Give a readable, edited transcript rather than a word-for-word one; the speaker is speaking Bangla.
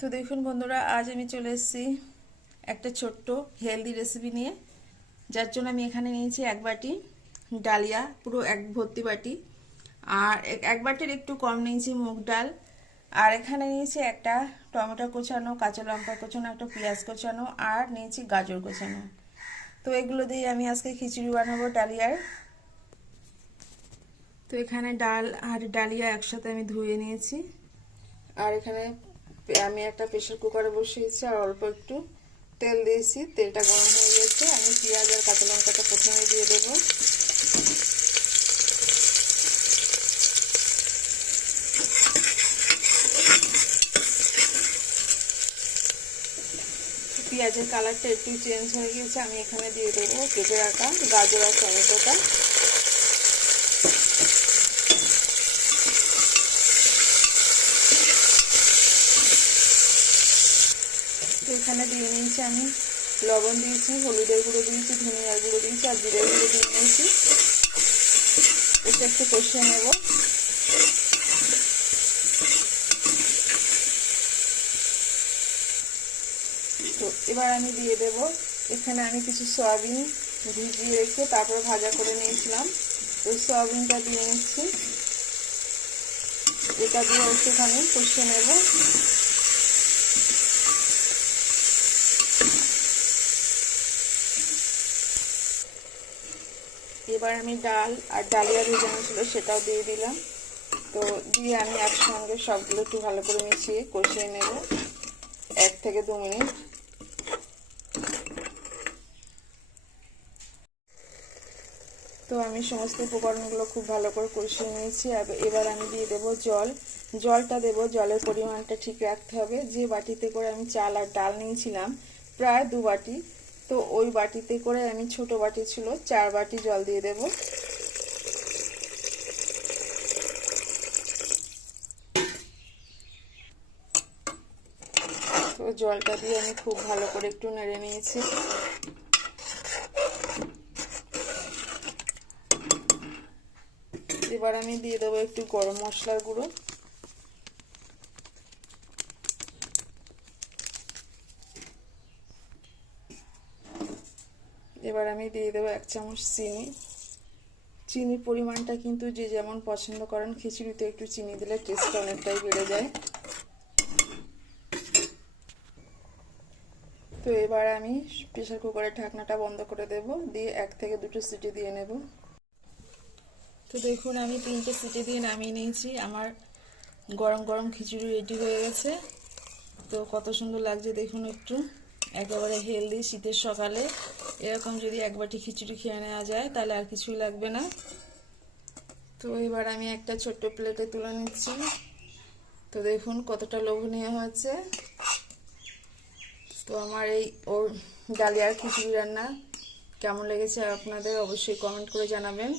তো দেখুন বন্ধুরা, আজ আমি চলে এসেছি একটা ছোট্ট হেলদি রেসিপি নিয়ে। যার জন্য আমি এখানে নিয়েছি এক বাটি ডালিয়া, পুরো এক ভর্তি বাটি। আর এক বাটির একটু কম নিয়েছি মুগ ডাল। আর এখানে নিয়েছি একটা টমেটো কোচানো, কাঁচা লঙ্কা কোচানো, একটা পেঁয়াজ কোচানো, আর নিয়েছি গাজর কোচানো। তো এগুলো দিয়ে আমি আজকে খিচুড়ি বানাবো ডালিয়ার। তো এখানে ডাল আর ডালিয়া একসাথে আমি ধুয়ে নিয়েছি। আর এখানে আমি একটা প্রেসার কুকারে বসিয়েছি আর অল্প একটু তেল দিয়েছি। তেলটা গরম হয়ে গেছে, আমি পেঁয়াজ আর কাঁচা লঙ্কাটা প্রথমে দিয়ে দেবো। পেঁয়াজের কালারটা একটু চেঞ্জ হয়ে গেছে, আমি এখানে দিয়ে দেবো কেটে রাখা গাজর আর টমেটোটা। এখানে দিয়ে নিয়েছি আমি লবণ দিয়েছি, হলুদের গুঁড়ো দিয়েছি, ধনিয়ার গুঁড়ো দিয়েছি আর জিরের গুঁড়ো দিয়ে নিয়েছি। এটা একটু কষিয়ে নেব। তো এবার আমি দিয়ে দেব, এখানে আমি কিছু সয়াবিন ভিজিয়ে রেখে তারপরে ভাজা করে নিয়েছিলাম, ওই সয়াবিনটা দিয়ে নিচ্ছি। এটা দিয়ে একটুখানি কষিয়ে নেব। এবার আমি ডাল আর ডালিয়া ভেজানো ছিল সেটাও দিয়ে দিলাম। তো দিয়ে আমি একসঙ্গে সবগুলো একটু ভালো করে মিশিয়ে কষিয়ে নেব 1 থেকে 2 মিনিট। তো আমি সমস্ত উপকরণগুলো খুব ভালো করে কষিয়ে নিয়েছি। এবার আমি দিয়ে দেবো জল। জলটা দেবো, জলের পরিমাণটা ঠিক রাখতে হবে। যে বাটিতে করে আমি চাল আর ডাল নিয়েছিলাম প্রায় 2 বাটি, তো ওই বাটিতে করে আমি ছোট বাটি ছিল 4 বাটি জল দিয়ে দেব। তো জলটা দিয়ে আমি খুব ভালো করে একটু নেড়ে নিয়েছি। এবার আমি দিয়ে দেবো একটু গরম মশলার গুঁড়ো। এবার আমি দিয়ে দেবো 1 চামচ চিনি। চিনির পরিমাণটা কিন্তু যে যেমন পছন্দ করেন, খিচুড়িতে একটু চিনি দিলে টেস্টটা অনেকটাই বেড়ে যায়। তো এবার আমি প্রেসার কুকারের ঢাকনাটা বন্ধ করে দেব, দিয়ে 1 থেকে 2টো সিটি দিয়ে নেব। তো দেখুন আমি 3টে সিটি দিয়ে নামিয়ে নিয়েছি। আমার গরম গরম খিচুড়ি রেডি হয়ে গেছে। তো কত সুন্দর লাগছে দেখুন, একটু একেবারে হেলদি শীতের সকালে এরকম যদি এক বাটি খিচুড়ি খেয়ে নেওয়া যায় তাহলে আর কিছুই লাগবে না। তো এবার আমি একটা ছোট্ট প্লেটে তুলে নিচ্ছি। তো দেখুন কতটা লোভনীয় হয়েছে। তো আমার এই ডালিয়ার খিচুড়ি রান্না কেমন লেগেছে আপনাদের অবশ্যই কমেন্ট করে জানাবেন।